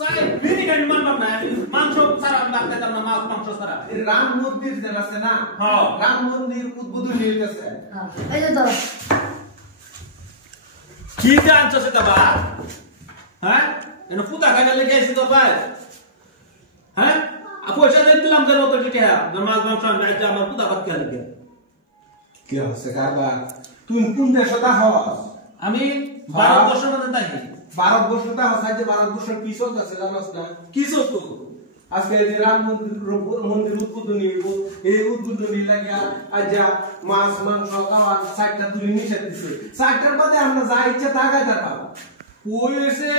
সাই বিরিয়ানি মানলাম না মাংস ছাড়া আমি বাদ দিতাম না মাংস ছাড়া রাম মন্দির যেন আছে না হ্যাঁ রাম মন্দির উদ্বোধনী হইতেছে হ্যাঁ এই যে ধরো কি জানছো সেটা বা হ্যাঁ এনে পুতা খাইলে লেগে আইছি তোর ভাই হ্যাঁ পয়সা দিয়ে দিলাম যে মতো টিকে মাছ মাংস আমি আইতে আমার পুতা ভাত খেয়ে লেগে কি হচ্ছে কারবার তুমি কোন দেশটা হস আমি 12 বছর মধ্যে থাকি ভারতবর্ষটা হসাই যে ভারতবর্ষের কি চলতেছে জানোস না কি চলতো আজকে এই রাম মন্দির উদ্বোধনী হইব এই উদ্বোধনী লাগিয়া আজ মাছ মাংস খাওয়ার সাইডটা তুলি নিষেধ দিছে সাইডটার বাদে আমরা যা ইচ্ছা তা খাইতে পারবো কই হইছে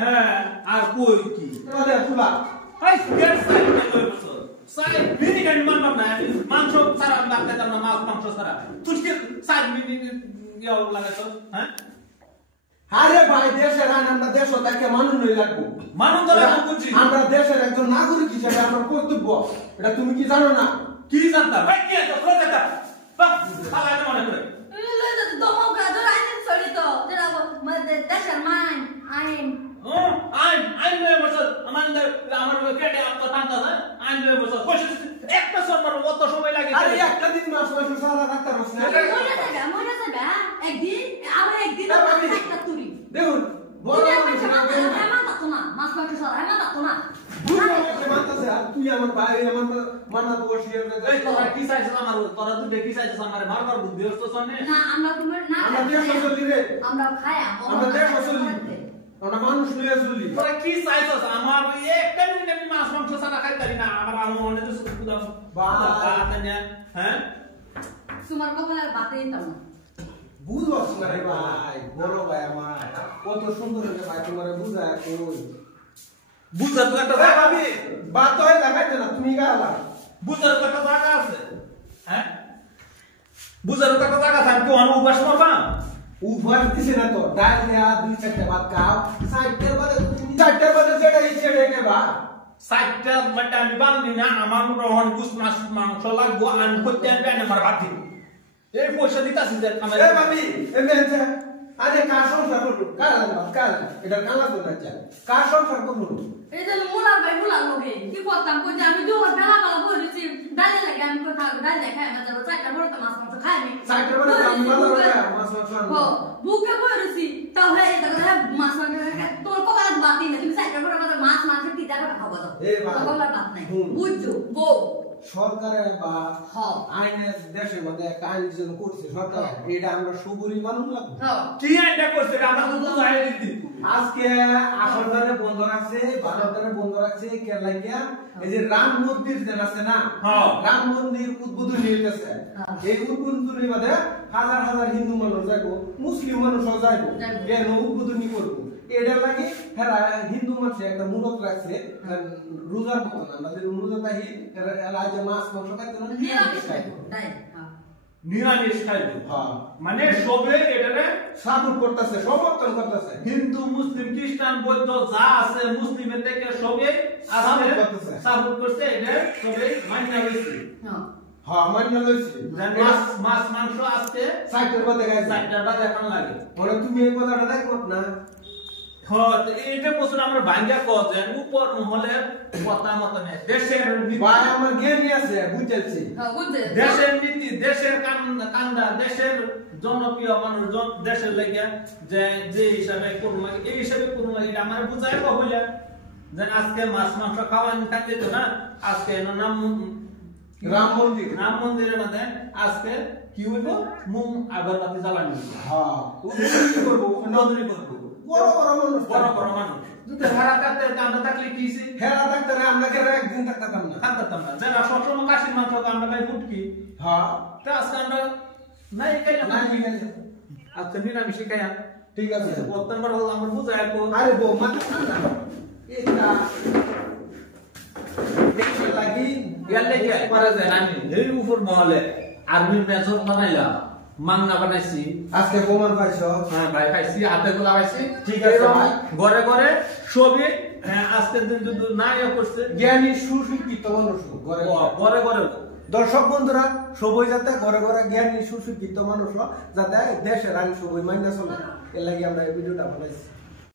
হ্যাঁ আর কই কি বাদে তুলা হাই গেট সাইড কই বছর সাইড বিরিয়ানি মানলাম না মাংস ছাড়া আমি বাদ দিতাম না মাংস ছাড়া তুই কি সাইড বিরিয়ানি ইয়া লাগাইছ হ্যাঁ আরে ভাই দেশের আইন আমরা দেশ তাকে মানুষ নই লাগবো মানুষ তো লাগবো বুঝছি আমরা দেশের একজন নাগরিক হিসেবে আমার কর্তব্য এটা তুমি কি জানো না কি জানতা ভাই কি আছে তোরা জানতা বাপ খালা এটা মনে করে লই তো দমকা ধর আইন ছড়ি তো যেটা মানে দেশের মান আইন আইন লয়ে বছর আমার কেটে আপনার টানতা না আইন লয়ে বছর কইছে একটা সময় কত সময় লাগে আরে একটা দিন মাস মাস সারা রাখতে পারছ না মনে যাবে একদিন আর একদিন একটা তুরি দেখুন বড় মানুষ মাছ মাংস সরা না তো না তুই আমার ভাই আমার মানা তো বসিয়ে এই তোরা কি চাইছিস আমার তোরা তুই কি চাইছিস আমারে মারবার বুদ্ধি হচ্ছে সনে না আমরা তোমার না আমরা দেশ চলি রে আমরা খায়া আমরা দেশ চলি আমরা মানুষ লইয়া চলি তোরা কি চাইছিস আমার একটা মিনিট আমি মাছ মাংস ছাড়া খাইতে পারি না আমার আমার মনে তো সুদা বাতানে হ্যাঁ তোমার কপালে বাতে দিতাম না বুঝছ না রে ভাই বড় ভাই আমার কত সুন্দর রে ভাই তোমারে বুঝায় কই বুঝার তো একটা ভাই ভাবি বাত হয় দেখাইতে না তুমি গালা বুঝার তো একটা জায়গা আছে হ্যাঁ বুঝার তো একটা জায়গা আছে আমি কোন উপাস করবা উপাস দিছে না তো ডাল দেয়া দুই চারটে ভাত খাও সাইডের বাদে তুমি চারটের বাদে যেটা ইচ্ছে রেখে বা সাইডটা মানে আমি বান্ধি না আমার রহন গুস মাংস লাগবো আমি করতে আমি আমার ভাত দিব এই পয়সা দিতাছি যে আমার এ ভাবি এমনি আছে আরে কার সংসার করব কার এটা কালা তো না চা কার সংসার করব এই যে মুলার ভাই মুলার লগে কি করতাম কই যে আমি দুবার বেলা বেলা বলেছি ডালে লাগে আমি কোথা ডাল দেখাই আমার যাবো চারটা বড় তো মাছ মাংস খাই আমি চারটে বাদে আমি বাজারে মাছ মাছ আনবো বুকে বলেছি তাহলে এটা কথা মাছ মাংস তোর কপালে বাতি না তুমি চারটা বড় মাছ মাংস কি দাও খাবো দাও কপালে বাত নাই বুঝছো বউ সরকারের বা আইনের দেশের মধ্যে একটা আইন যেন করছে সরকার এটা আমরা সুবুরি মানুষ লাগবো কি আইনটা করছে আমরা তো আইন দিই আজকে আসরদারে বন্ধ রাখছে ভারতদারে বন্ধ রাখছে কে লাগিয়া এই যে রাম মন্দির যেন আছে না রাম মন্দির উদ্বোধনী হইতেছে এই উদ্বোধনী বাদে হাজার হাজার হিন্দু মানুষ যাইবো মুসলিম মানুষও যাইবো কেন উদ্বোধনী করবো এটা লাগে হেরা হিন্দু মানুষ একটা মুরত রাখছে রোজার মতো না আমাদের রোজা তাই রাজ মাছ মাংস খাইতে না নিরামিষ খাইবে হ্যাঁ মানে সবে এটারে সাপোর্ট করতেছে সমর্থন করতেছে হিন্দু মুসলিম খ্রিস্টান বৌদ্ধ যা আছে মুসলিমের থেকে সবে সাপোর্ট করছে এটা সবে মান্য হইছে হ্যাঁ মান্য হইছে মাছ মাংস আজকে সাইটের বাদে গাইছে সাইটটা বাদে এখন লাগে মানে তুমি এই কথাটা দেখো না হ্যাঁ এটা প্রশ্ন আমরা ভাঙ্গা কজেন উপর মহলে কথা মত নেই দেশের ভাই আমার জ্ঞানী আছে বুঝাচ্ছি দেশের নীতি দেশের কান্দা দেশের জনপ্রিয় মানুষ দেশের লাগে যে হিসাবে করুন লাগে এই হিসাবে করুন লাগে আমার বুঝায় কইলা যে আজকে মাছ মাংস খাওয়া খাইতে তো না আজকে নাম রাম মন্দিরের মধ্যে আজকে কি হইব মুম আগরবাতি জ্বালানি হ্যাঁ কি করব নদরি করব বড় মানুষ যদি হেরা থাকতে আমরা থাকলে কি হেরা থাকতে আমরা একদিন থাকতাম না যারা সবসময় কাশির মাংস আমরা ভাই ফুটকি হ্যাঁ তা আজকে আমরা নাই আজকে নিরামিষ খাইয়া ঠিক আছে প্রত্যেকবার আমরা বুঝাই আরে বউ মাথা ঠান্ডা এটা দেশের লাগি গেলে কি পারা যায় আমি এই উপর মহলে আর্মি মেজর বানাইলাম মাংনা বানাইছি আজকে প্রমাণ পাইছো হ্যাঁ ভাই পাইছি হাতে গোলা পাইছি ঠিক আছে ভাই ঘরে ঘরে সবই আজকের দিন যদি না ইয়ে করছে জ্ঞানী সুশিক্ষিত মানুষ ঘরে ঘরে ঘরে দর্শক বন্ধুরা সবাই যাতে ঘরে ঘরে জ্ঞানী সুশিক্ষিত মানুষ যাতে দেশের আইন সবাই মাইনা চলে এর লাগি আমরা এই ভিডিওটা বানাইছি।